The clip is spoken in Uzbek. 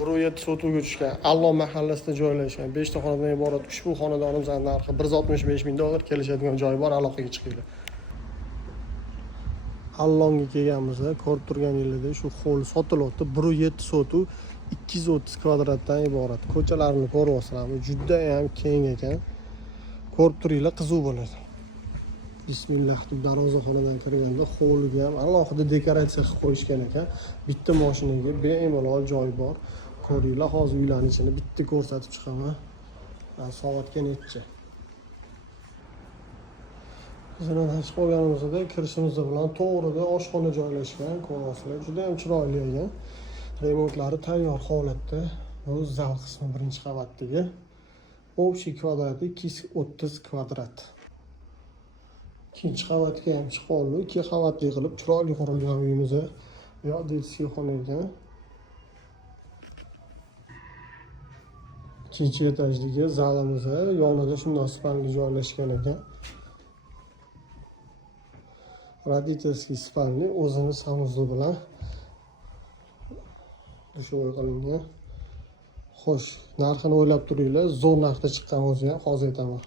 1.7 sotuvga tushgan Allon mahallasida joylashgan 5 ta xonadan iborat ushbu xonadonimizning narxi 165 ming dollar. Kelishadigan joyi bor, aloqaga chiqinglar. Allonga kelganmiz. Ko'rib turganingizdek shu hovli sotilyapti. 1.7 sotuv 230 kvadratdan iborat. Ko'chalarni ko'ryapsizlarmi? Juda ham keng ekan. Ko'rib turinglar, qiziq bo'ladi. Bismillah deb darvozaxonadan kirganda hovliga ham alohida dekoratsiya qilib qo'yishgan ekan. Bitta mashinaga bemalol joy bor. Ko'ringlar, hozir uylarning ichini bitta ko'rsatib chiqaman. Soatga necha? Bizning chiqib olganimizda kirishimiz bilan to'g'rida oshxona joylashgan. Ko'ryapsizlar, juda ham chiroyli ekan. Remontlari tayyor holatda. Bu zal qismi birinchi qavatdagi. Общий kvadrati 230 kvadrat. Ikkinchi qavatga ham chiqoldi. 2 qavatli qilib chiroyli qurilgan uyimiz. Yo, detskiy xona ekan. Ikkinchi etajdagi zalimiz, yonida shunday spalni joylashgan ekan. Родительский spalni o'zini sanuzi bilan dushovoy qilingan. Xo'sh, narxini o'ylab turinglar. Zo'r narxda chiqqan o'zi ham hozir aytaman.